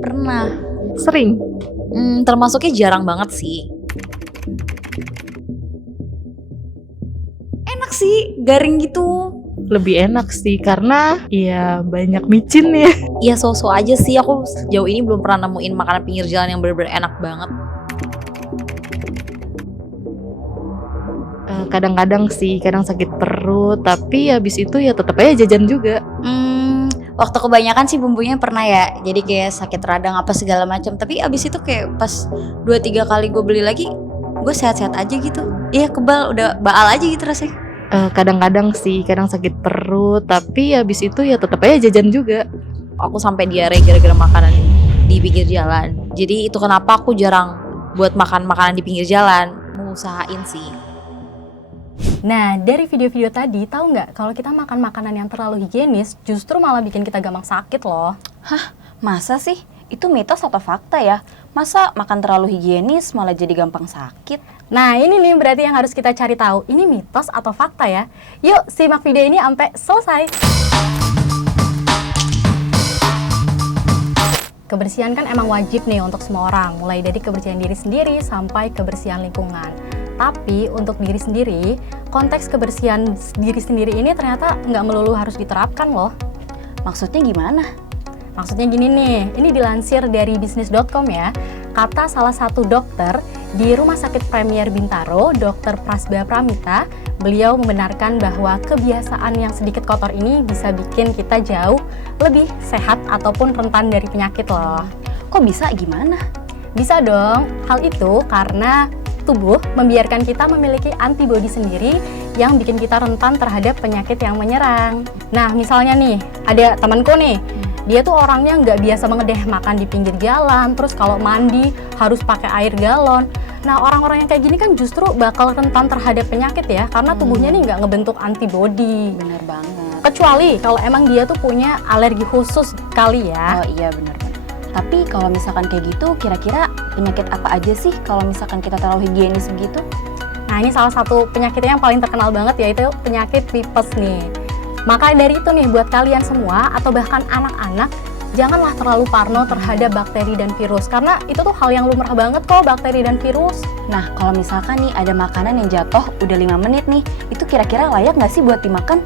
Pernah. Sering? Termasuknya jarang banget sih. Enak sih, garing gitu. Lebih enak sih karena ya banyak micin ya. Ya so-so aja sih, aku sejauh ini belum pernah nemuin makanan pinggir jalan yang bener-bener enak banget. Kadang-kadang sih, kadang sakit perut, tapi habis itu ya tetap aja jajan juga. Waktu kebanyakan sih bumbunya pernah ya, jadi kayak sakit radang apa segala macam. Tapi abis itu kayak pas 2-3 kali gue beli lagi, gue sehat-sehat aja gitu. Iya kebal, udah baal aja gitu rasanya. Kadang-kadang sih, kadang sakit perut, tapi habis itu ya tetap aja jajan juga. Aku sampai diare gara-gara makanan di pinggir jalan. Jadi itu kenapa aku jarang buat makan makanan di pinggir jalan. Mau usahain sih. Nah, dari video-video tadi, tahu nggak kalau kita makan makanan yang terlalu higienis justru malah bikin kita gampang sakit loh. Hah? Masa sih? Itu mitos atau fakta ya? Masa makan terlalu higienis malah jadi gampang sakit? Nah, ini nih berarti yang harus kita cari tahu. Ini mitos atau fakta ya? Yuk, simak video ini sampai selesai. Kebersihan kan emang wajib nih untuk semua orang, mulai dari kebersihan diri sendiri sampai kebersihan lingkungan. Tapi untuk diri sendiri, konteks kebersihan diri sendiri ini ternyata nggak melulu harus diterapkan loh. Maksudnya gimana? Maksudnya gini nih, ini dilansir dari bisnis.com ya. Kata salah satu dokter di Rumah Sakit Premier Bintaro, Dr. Prasba Pramita, beliau membenarkan bahwa kebiasaan yang sedikit kotor ini bisa bikin kita jauh lebih sehat ataupun rentan dari penyakit loh. Kok bisa gimana? Bisa dong, hal itu karena tubuh membiarkan kita memiliki antibodi sendiri yang bikin kita rentan terhadap penyakit yang menyerang. Nah, misalnya nih, ada temanku nih, dia tuh orangnya nggak biasa banget deh makan di pinggir jalan, terus kalau mandi harus pakai air galon. Nah, orang-orang yang kayak gini kan justru bakal rentan terhadap penyakit ya, karena tubuhnya nih nggak ngebentuk antibodi. Bener banget. Kecuali kalau emang dia tuh punya alergi khusus kali ya. Oh iya bener. Tapi kalau misalkan kayak gitu, kira-kira penyakit apa aja sih kalau misalkan kita terlalu higienis begitu? Nah, ini salah satu penyakitnya yang paling terkenal banget yaitu penyakit tipes nih. Maka dari itu nih buat kalian semua atau bahkan anak-anak, janganlah terlalu parno terhadap bakteri dan virus karena itu tuh hal yang lumrah banget kok, bakteri dan virus. Nah, kalau misalkan nih ada makanan yang jatuh udah 5 menit nih, itu kira-kira layak nggak sih buat dimakan?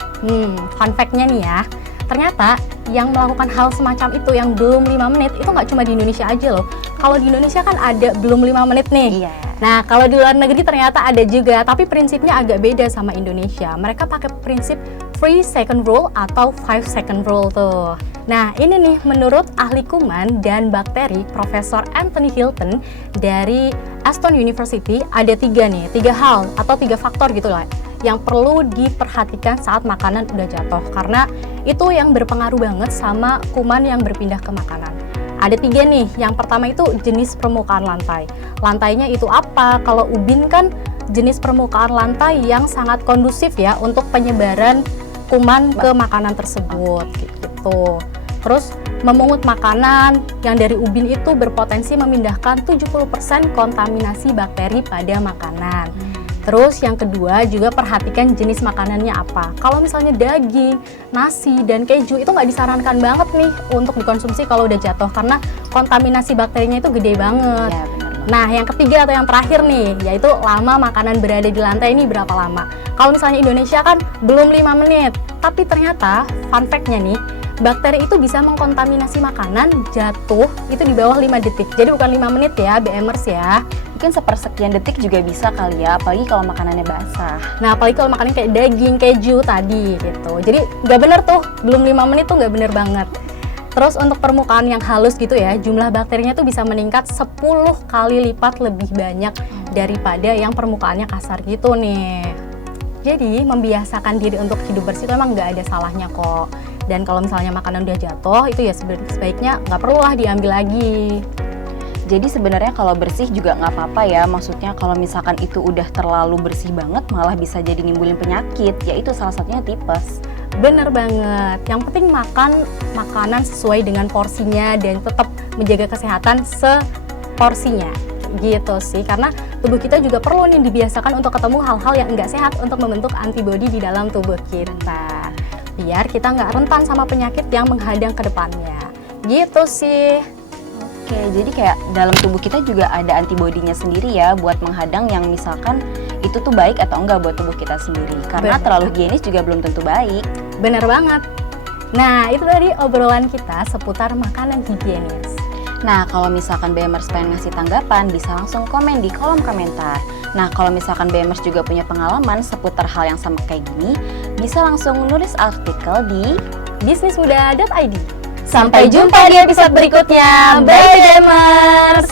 Fun fact-nya nih ya, ternyata yang melakukan hal semacam itu yang belum 5 menit itu nggak cuma di Indonesia aja loh. Kalau di Indonesia kan ada belum 5 menit nih. Iya. Nah, kalau di luar negeri ternyata ada juga, tapi prinsipnya agak beda sama Indonesia. Mereka pakai prinsip 3 second rule atau 5 second rule tuh. Nah, ini nih menurut ahli kuman dan bakteri Profesor Anthony Hilton dari Aston University ada 3 hal atau 3 faktor gitu lah yang perlu diperhatikan saat makanan udah jatuh karena itu yang berpengaruh banget sama kuman yang berpindah ke makanan. Ada 3 nih, yang pertama itu jenis permukaan lantai. Lantainya itu apa? Kalau ubin kan jenis permukaan lantai yang sangat kondusif ya untuk penyebaran kuman ke makanan tersebut gitu. Terus memungut makanan yang dari ubin itu berpotensi memindahkan 70% kontaminasi bakteri pada makanan. Terus yang kedua juga perhatikan jenis makanannya apa. Kalau misalnya daging, nasi, dan keju itu nggak disarankan banget nih untuk dikonsumsi kalau udah jatuh karena kontaminasi bakterinya itu gede banget. Ya, benar. Nah, yang ketiga atau yang terakhir nih, yaitu lama makanan berada di lantai ini berapa lama. Kalau misalnya Indonesia kan belum 5 menit, tapi ternyata fun fact-nya nih, bakteri itu bisa mengkontaminasi makanan jatuh itu di bawah 5 detik. Jadi bukan 5 menit ya, BMers ya. Mungkin sepersekian detik juga bisa kali ya, apalagi kalau makanannya basah. Nah, apalagi kalau makanan kayak daging, keju tadi gitu. Jadi nggak bener tuh, belum 5 menit tuh nggak bener banget. Terus untuk permukaan yang halus gitu ya, jumlah bakterinya tuh bisa meningkat 10 kali lipat lebih banyak daripada yang permukaannya kasar gitu nih. Jadi membiasakan diri untuk hidup bersih itu emang nggak ada salahnya kok. Dan kalau misalnya makanan udah jatuh, itu ya sebaiknya nggak perlulah diambil lagi. Jadi sebenarnya kalau bersih juga nggak apa-apa ya, maksudnya kalau misalkan itu udah terlalu bersih banget malah bisa jadi nimbulin penyakit, yaitu salah satunya tipes. Bener banget, yang penting makan makanan sesuai dengan porsinya dan tetap menjaga kesehatan seporsinya gitu sih, karena tubuh kita juga perlu nih dibiasakan untuk ketemu hal-hal yang nggak sehat untuk membentuk antibodi di dalam tubuh kita. biar kita nggak rentan sama penyakit yang menghadang ke depannya. Gitu sih. Oke, jadi kayak dalam tubuh kita juga ada antibodinya sendiri ya buat menghadang yang misalkan itu tuh baik atau enggak buat tubuh kita sendiri. Karena Bener. terlalu higienis juga belum tentu baik. Bener banget. Nah, itu tadi obrolan kita seputar makanan higienis. Nah, kalau misalkan BMers pengen ngasih tanggapan, bisa langsung komen di kolom komentar. Nah, kalau misalkan BMers juga punya pengalaman seputar hal yang sama kayak gini, bisa langsung nulis artikel di bisnismuda.id. Sampai jumpa di episode berikutnya. Bye, BMers!